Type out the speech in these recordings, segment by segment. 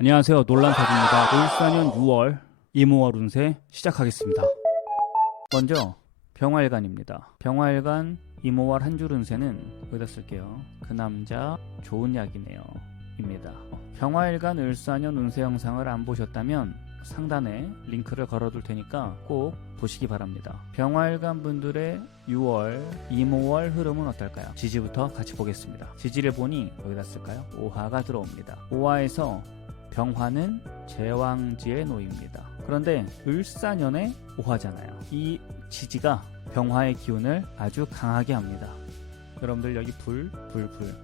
안녕하세요. 논란사주입니다. 을사년 6월 이모월 운세 시작하겠습니다. 먼저 병화일간입니다. 병화일간 이모월 한 줄 운세는 여기다 쓸게요. 그 남자 좋은 약이네요 입니다. 병화일간 을사년 운세 영상을 안 보셨다면 상단에 링크를 걸어둘 테니까 꼭 보시기 바랍니다. 병화일간 분들의 6월 이모월 흐름은 어떨까요? 지지부터 같이 보겠습니다. 지지를 보니 여기다 쓸까요? 오화가 들어옵니다. 오화에서 병화는 제왕지에 놓입니다. 그런데 을사년에 오화잖아요. 이 지지가 병화의 기운을 아주 강하게 합니다. 여러분들 여기 불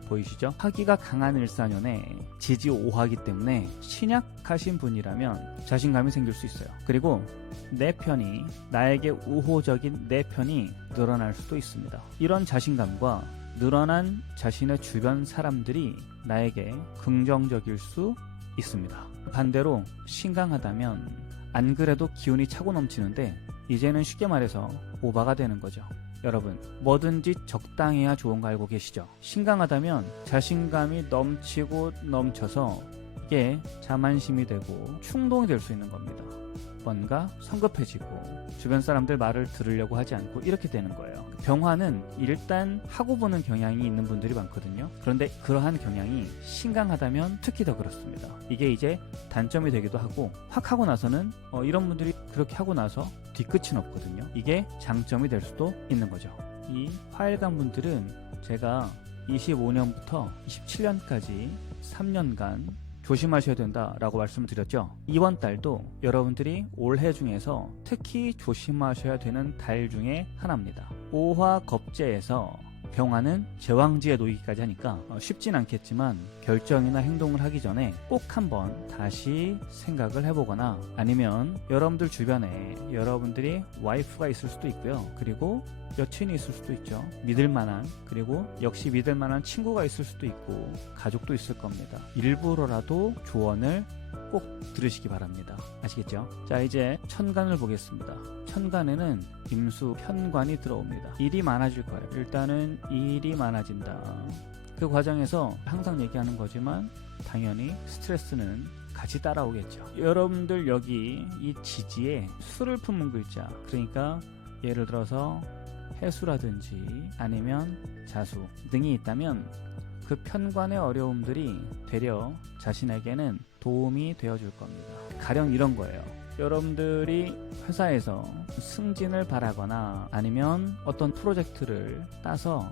보이시죠? 화기가 강한 을사년에 지지 오화기 때문에 신약하신 분이라면 자신감이 생길 수 있어요. 그리고 내 편이, 나에게 우호적인 내 편이 늘어날 수도 있습니다. 이런 자신감과 늘어난 자신의 주변 사람들이 나에게 긍정적일 수 있습니다. 반대로 신강하다면 안 그래도 기운이 차고 넘치는데 이제는 쉽게 말해서 오바가 되는 거죠. 여러분, 뭐든지 적당해야 좋은 거 알고 계시죠? 신강하다면 자신감이 넘치고 넘쳐서 이게 자만심이 되고 충동이 될 수 있는 겁니다. 뭔가 성급해지고 주변 사람들 말을 들으려고 하지 않고 이렇게 되는 거예요. 병화는 일단 하고 보는 경향이 있는 분들이 많거든요. 그런데 그러한 경향이 신강하다면 특히 더 그렇습니다. 이게 이제 단점이 되기도 하고 확 하고 나서는 이런 분들이 그렇게 하고 나서 뒤끝은 없거든요. 이게 장점이 될 수도 있는 거죠. 이 화일간 분들은 제가 25년부터 27년까지 3년간 조심하셔야 된다라고 말씀을 드렸죠. 이번 달도 여러분들이 올해 중에서 특히 조심하셔야 되는 달 중에 하나입니다. 오화 겁재에서 병화는 제왕지에 놓이기까지 하니까 쉽진 않겠지만 결정이나 행동을 하기 전에 꼭 한번 다시 생각을 해보거나 아니면 여러분들 주변에 여러분들이 와이프가 있을 수도 있고요. 그리고 여친이 있을 수도 있죠. 믿을만한, 그리고 역시 믿을만한 친구가 있을 수도 있고 가족도 있을 겁니다. 일부러라도 조언을 꼭 들으시기 바랍니다. 아시겠죠? 자, 이제 천간을 보겠습니다. 천간에는 임수 편관이 들어옵니다. 일이 많아질 거예요. 일단은 일이 많아진다. 그 과정에서 항상 얘기하는 거지만 당연히 스트레스는 같이 따라오겠죠. 여러분들 여기 이 지지에 수를 품은 글자, 그러니까 예를 들어서 해수라든지 아니면 자수 등이 있다면 그 편관의 어려움들이 되려 자신에게는 도움이 되어줄 겁니다. 가령 이런 거예요. 여러분들이 회사에서 승진을 바라거나 아니면 어떤 프로젝트를 따서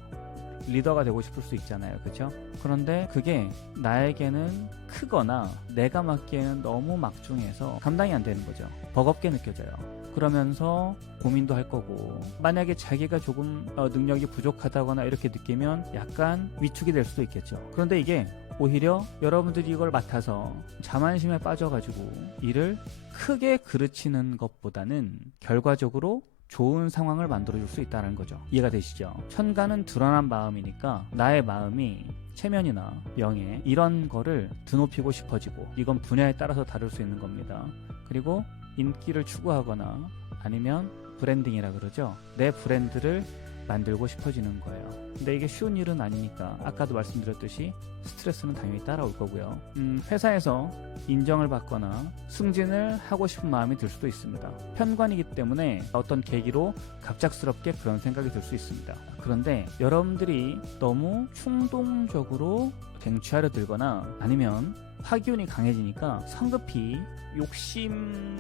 리더가 되고 싶을 수 있잖아요. 그렇죠? 그런데 그게 나에게는 크거나 내가 맡기에는 너무 막중해서 감당이 안 되는 거죠. 버겁게 느껴져요. 그러면서 고민도 할 거고, 만약에 자기가 조금 능력이 부족하다거나 이렇게 느끼면 약간 위축이 될 수도 있겠죠. 그런데 이게 오히려 여러분들이 이걸 맡아서 자만심에 빠져가지고 일을 크게 그르치는 것보다는 결과적으로 좋은 상황을 만들어줄 수 있다는 거죠. 이해가 되시죠? 천간은 드러난 마음이니까 나의 마음이 체면이나 명예 이런 거를 드높이고 싶어지고, 이건 분야에 따라서 다를 수 있는 겁니다. 그리고 인기를 추구하거나 아니면 브랜딩이라 그러죠. 내 브랜드를 만들고 싶어지는 거예요. 근데 이게 쉬운 일은 아니니까 아까도 말씀드렸듯이 스트레스는 당연히 따라올 거고요. 회사에서 인정을 받거나 승진을 하고 싶은 마음이 들 수도 있습니다. 편관이기 때문에 어떤 계기로 갑작스럽게 그런 생각이 들 수 있습니다. 그런데 여러분들이 너무 충동적으로 쟁취하려 들거나 아니면 화기운이 강해지니까 성급히 욕심을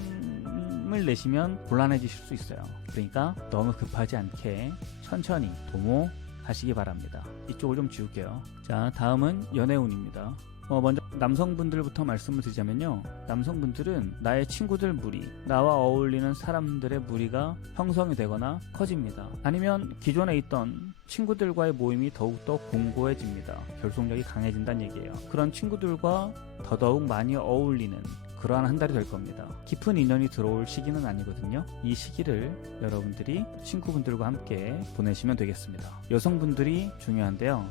내시면 곤란해지실 수 있어요. 그러니까 너무 급하지 않게 천천히 도모하시기 바랍니다. 이쪽을 좀 지울게요. 자, 다음은 연애운입니다. 먼저 남성분들부터 말씀을 드리자면요. 남성분들은 나의 친구들 무리, 나와 어울리는 사람들의 무리가 형성이 되거나 커집니다. 아니면 기존에 있던 친구들과의 모임이 더욱더 공고해집니다. 결속력이 강해진다는 얘기예요. 그런 친구들과 더더욱 많이 어울리는 그러한 한 달이 될 겁니다. 깊은 인연이 들어올 시기는 아니거든요. 이 시기를 여러분들이 친구분들과 함께 보내시면 되겠습니다. 여성분들이 중요한데요.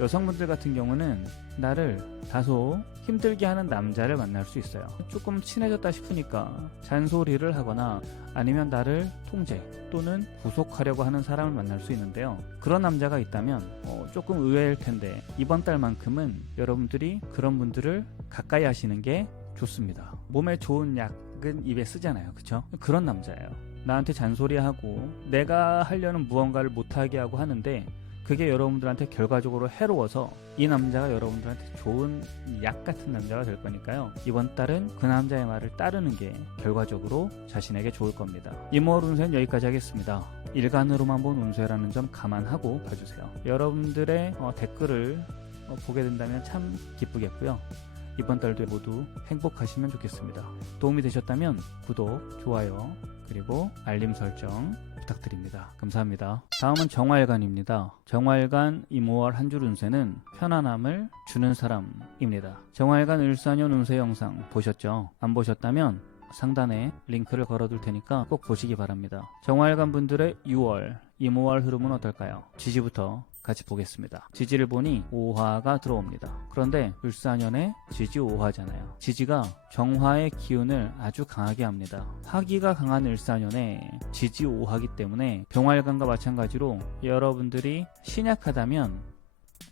여성분들 같은 경우는 나를 다소 힘들게 하는 남자를 만날 수 있어요. 조금 친해졌다 싶으니까 잔소리를 하거나 아니면 나를 통제 또는 구속하려고 하는 사람을 만날 수 있는데요. 그런 남자가 있다면 조금 의외일 텐데 이번 달만큼은 여러분들이 그런 분들을 가까이 하시는 게 좋습니다. 몸에 좋은 약은 입에 쓰잖아요. 그쵸? 그런 남자예요. 나한테 잔소리하고 내가 하려는 무언가를 못하게 하고 하는데 그게 여러분들한테 결과적으로 해로워서 이 남자가 여러분들한테 좋은 약 같은 남자가 될 거니까요. 이번 달은 그 남자의 말을 따르는 게 결과적으로 자신에게 좋을 겁니다. 이모월 운세는 여기까지 하겠습니다. 일간으로만 본 운세라는 점 감안하고 봐주세요. 여러분들의 댓글을 보게 된다면 참 기쁘겠고요. 이번 달도 모두 행복하시면 좋겠습니다. 도움이 되셨다면 구독, 좋아요, 그리고 알림 설정 부탁드립니다. 감사합니다. 다음은 정화일간입니다. 정화일간 이모월 한 줄 운세는 편안함을 주는 사람입니다. 정화일간 을사년 운세 영상 보셨죠? 안 보셨다면 상단에 링크를 걸어둘 테니까 꼭 보시기 바랍니다. 정화일간 분들의 6월 이모월 흐름은 어떨까요? 지지부터 같이 보겠습니다. 지지를 보니 오화가 들어옵니다. 그런데 을사년에 지지 오화잖아요. 지지가 정화의 기운을 아주 강하게 합니다. 화기가 강한 을사년에 지지 오화기 때문에 병화일간과 마찬가지로 여러분들이 신약하다면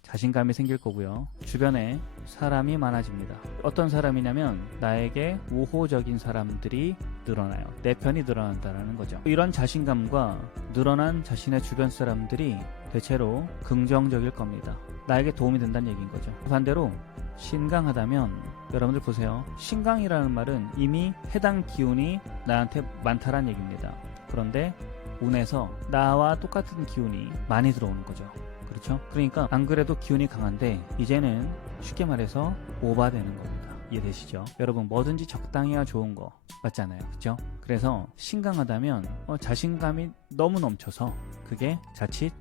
자신감이 생길 거고요. 주변에 사람이 많아집니다. 어떤 사람이냐면 나에게 우호적인 사람들이 늘어나요. 내 편이 늘어난다는 거죠. 이런 자신감과 늘어난 자신의 주변 사람들이 대체로 긍정적일 겁니다. 나에게 도움이 된다는 얘기인 거죠. 반대로 신강하다면 여러분들 보세요. 신강이라는 말은 이미 해당 기운이 나한테 많다라는 얘기입니다. 그런데 운에서 나와 똑같은 기운이 많이 들어오는 거죠. 그렇죠? 그러니까 안 그래도 기운이 강한데 이제는 쉽게 말해서 오바되는 겁니다. 이해되시죠? 여러분 뭐든지 적당해야 좋은 거 맞잖아요. 그렇죠? 그래서 신강하다면 자신감이 너무 넘쳐서 그게 자칫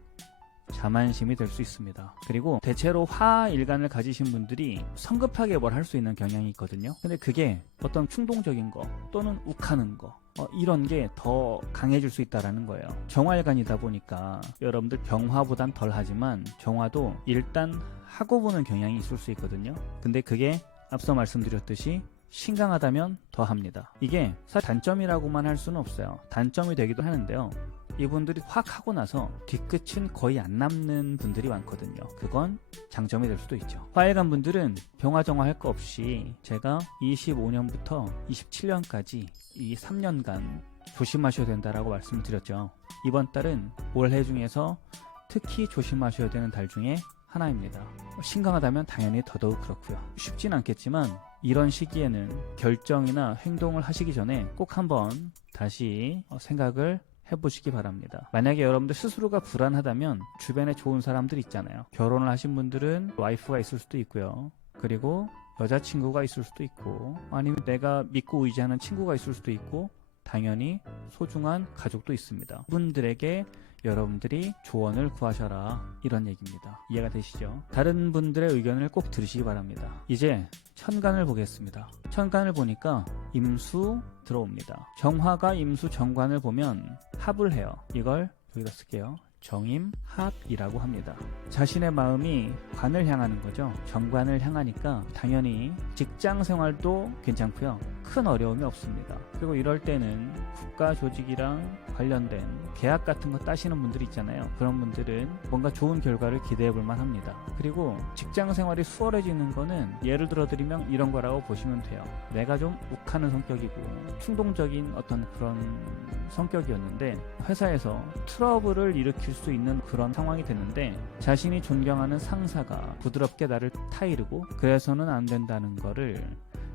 자만심이 될 수 있습니다. 그리고 대체로 화일간을 가지신 분들이 성급하게 뭘 할 수 있는 경향이 있거든요. 근데 그게 어떤 충동적인 거 또는 욱하는 거 이런 게 더 강해질 수 있다는 거예요. 정화일간이다 보니까 여러분들 병화보단 덜 하지만 정화도 일단 하고 보는 경향이 있을 수 있거든요. 근데 그게 앞서 말씀드렸듯이 신강하다면 더 합니다. 이게 사실 단점이라고만 할 수는 없어요. 단점이 되기도 하는데요. 이분들이 확 하고 나서 뒤끝은 거의 안 남는 분들이 많거든요. 그건 장점이 될 수도 있죠. 화일간 분들은 병화정화 할 거 없이 제가 25년부터 27년까지 이 3년간 조심하셔야 된다라고 말씀을 드렸죠. 이번 달은 올해 중에서 특히 조심하셔야 되는 달 중에 하나입니다. 신강하다면 당연히 더더욱 그렇고요. 쉽진 않겠지만 이런 시기에는 결정이나 행동을 하시기 전에 꼭 한번 다시 생각을 해보시기 바랍니다. 만약에 여러분들 스스로가 불안하다면 주변에 좋은 사람들 있잖아요. 결혼을 하신 분들은 와이프가 있을 수도 있고요. 그리고 여자친구가 있을 수도 있고 아니면 내가 믿고 의지하는 친구가 있을 수도 있고 당연히 소중한 가족도 있습니다. 그분들에게 여러분들이 조언을 구하셔라 이런 얘기입니다. 이해가 되시죠? 다른 분들의 의견을 꼭 들으시기 바랍니다. 이제 천간을 보겠습니다. 천간을 보니까 임수 들어옵니다. 정화가 임수 정관을 보면 합을 해요. 이걸 여기다 쓸게요. 정임합이라고 합니다. 자신의 마음이 관을 향하는 거죠. 정관을 향하니까 당연히 직장 생활도 괜찮고요. 큰 어려움이 없습니다. 그리고 이럴 때는 국가 조직이랑 관련된 계약 같은 거 따시는 분들 있잖아요. 그런 분들은 뭔가 좋은 결과를 기대해 볼 만합니다. 그리고 직장 생활이 수월해지는 거는 예를 들어 드리면 이런 거라고 보시면 돼요. 내가 좀 욱하는 성격이고 충동적인 어떤 그런 성격이었는데 회사에서 트러블을 일으킬 수 있는 그런 상황이 됐는데 자신이 존경하는 상사가 부드럽게 나를 타이르고 그래서는 안 된다는 거를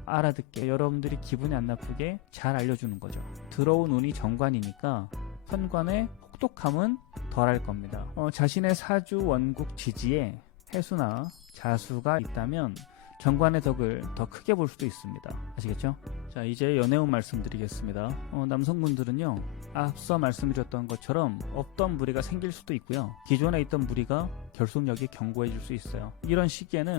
알아듣게 여러분들이 기분이 안 나쁘게 잘 알려주는 거죠. 들어온 운이 정관이니까 현관의 혹독함은 덜할 겁니다. 자신의 사주 원국 지지에 해수나 자수가 있다면 정관의 덕을 더 크게 볼 수도 있습니다. 아시겠죠? 자, 이제 연애운 말씀드리겠습니다. 남성분들은요, 앞서 말씀드렸던 것처럼 없던 무리가 생길 수도 있고요. 기존에 있던 무리가 결속력이 견고해질 수 있어요. 이런 시기에는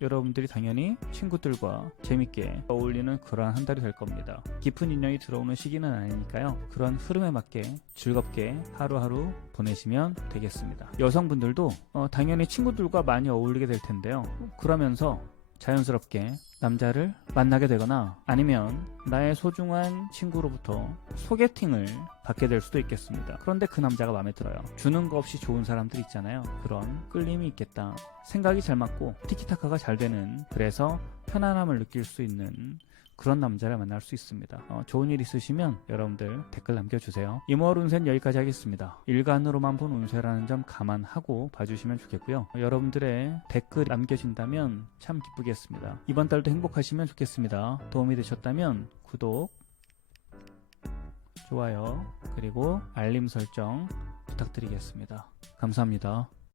여러분들이 당연히 친구들과 재밌게 어울리는 그러한 한 달이 될 겁니다. 깊은 인연이 들어오는 시기는 아니니까요. 그런 흐름에 맞게 즐겁게 하루하루 보내시면 되겠습니다. 여성분들도 당연히 친구들과 많이 어울리게 될 텐데요. 그러면서 자연스럽게 남자를 만나게 되거나 아니면 나의 소중한 친구로부터 소개팅을 받게 될 수도 있겠습니다. 그런데 그 남자가 마음에 들어요. 주는 거 없이 좋은 사람들 있잖아요. 그런 끌림이 있겠다. 생각이 잘 맞고 티키타카가 잘 되는, 그래서 편안함을 느낄 수 있는 그런 남자를 만날 수 있습니다. 좋은 일 있으시면 여러분들 댓글 남겨주세요. 이모월 운세는 여기까지 하겠습니다. 일간으로만 본 운세라는 점 감안하고 봐주시면 좋겠고요. 여러분들의 댓글 남겨진다면 참 기쁘겠습니다. 이번 달도 행복하시면 좋겠습니다. 도움이 되셨다면 구독, 좋아요, 그리고 알림 설정 부탁드리겠습니다. 감사합니다.